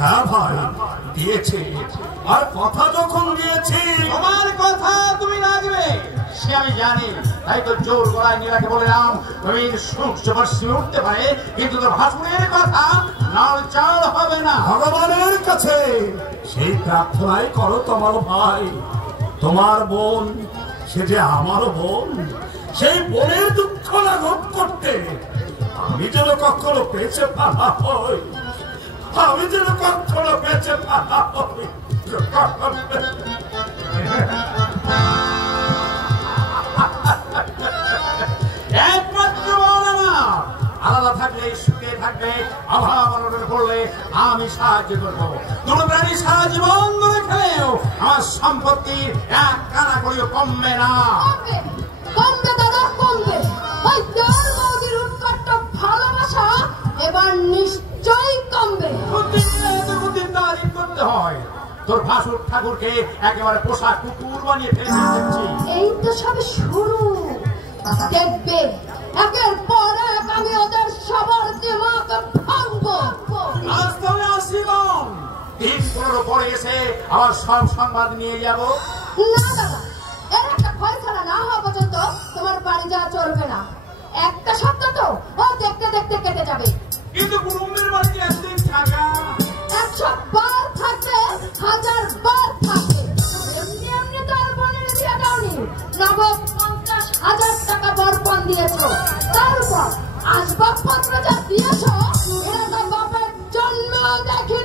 হ্যাঁ ভাই, দিয়েছে। আর কথা যখন দিয়েছি, তোমার কথা তুমি রাখবে সে আমি জানি। তাই তো জোর গলায় নীলাকে বললাম, তুমি সূর্য বর্ষে উঠতে পারে, কিন্তু তোর ভাসুরের কথা নড়চড় হবে না। ভগবানের কাছে সেই প্রার্থনাই করো তোমার ভাই। তোমার বোন, সে যে আমার বোন, সেই বোনের দুঃখ লাঘব করতে আমি যেন কখনো পেয়েছে পালা হই, আমি যেন কখনো পেয়েছে পালা হই। একমাত্র বোন আমার, আলাদা থাকলে সুখে থাকবে, অভাব অনটন পড়লে আমি সাহায্য করবো। দুটো প্রাণী সারা জীবন ধরে খেলেও আমার সম্পত্তির এক কানা করেও কমবে না। কমবে দাদা, কমবে। ওই দেওয়ার বৌদির উৎকট ভালোবাসা এবার নিশ্চয়ই কমবে। প্রতিদিন তারিফ করতে হয়। তোর ভাসুর ঠাকুরকে একেবারে পোষা কুকুর বানিয়ে ফেলে দিচ্ছি। এই তো সবে শুরু, দেখবে একের পর এক আমি ওদের সবার দিমাগ ভাঙবো। আজ তাহলে আসি বোন, 3-15 পরে এসে আবার সব সংবাদ নিয়ে যাব। না দাদা, এর একটা ফয়সালা না হওয়া পর্যন্ত তোমার বাড়ি যাওয়া চলবে না। একটা সপ্তাহ তো ও দেখতে দেখতে কেটে যাবে। কিন্তু কুটুম্বের বাড়িতে একদিন থাকা 100 বার থাকবে, 1000 বার থাকবে। এমনি এমনি তো আর বোনের দিয়ে দাওনি, নগদ 50,000 টাকা বরপণ দিয়েছো। তার উপর আসবাবপত্র যা দিয়েছো, এটা তো বাপের জন্ম দেখি